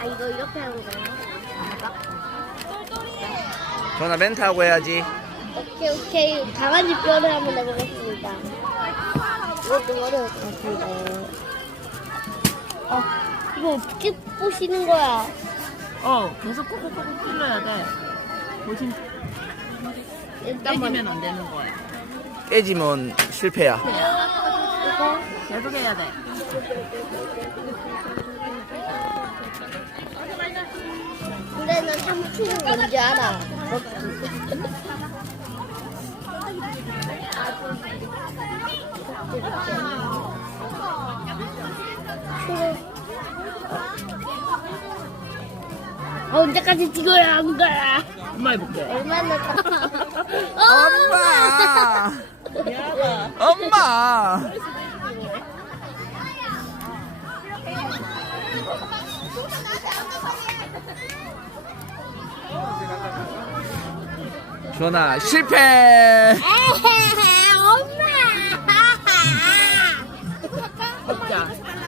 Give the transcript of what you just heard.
아 이거 이렇게 하는 거야? 전화 멘트 하고 해야지. 오케이 오케이 강아지 뼈를 한번 해보겠습니다. 이것도 어려울 것 같은데. 어 이거 어떻게 보시는 거야? 어, 계속 콕콕콕 찔러야 돼. 보신 일단 깨지면 안 되는 거야. 깨지면 실패야. 이거 계속 해야 돼. 뭔지 알아. 어, 언제까지 찍어야 하는 거야? 엄마 해볼게. 얼마나 엄마! 엄마! 전화 실패!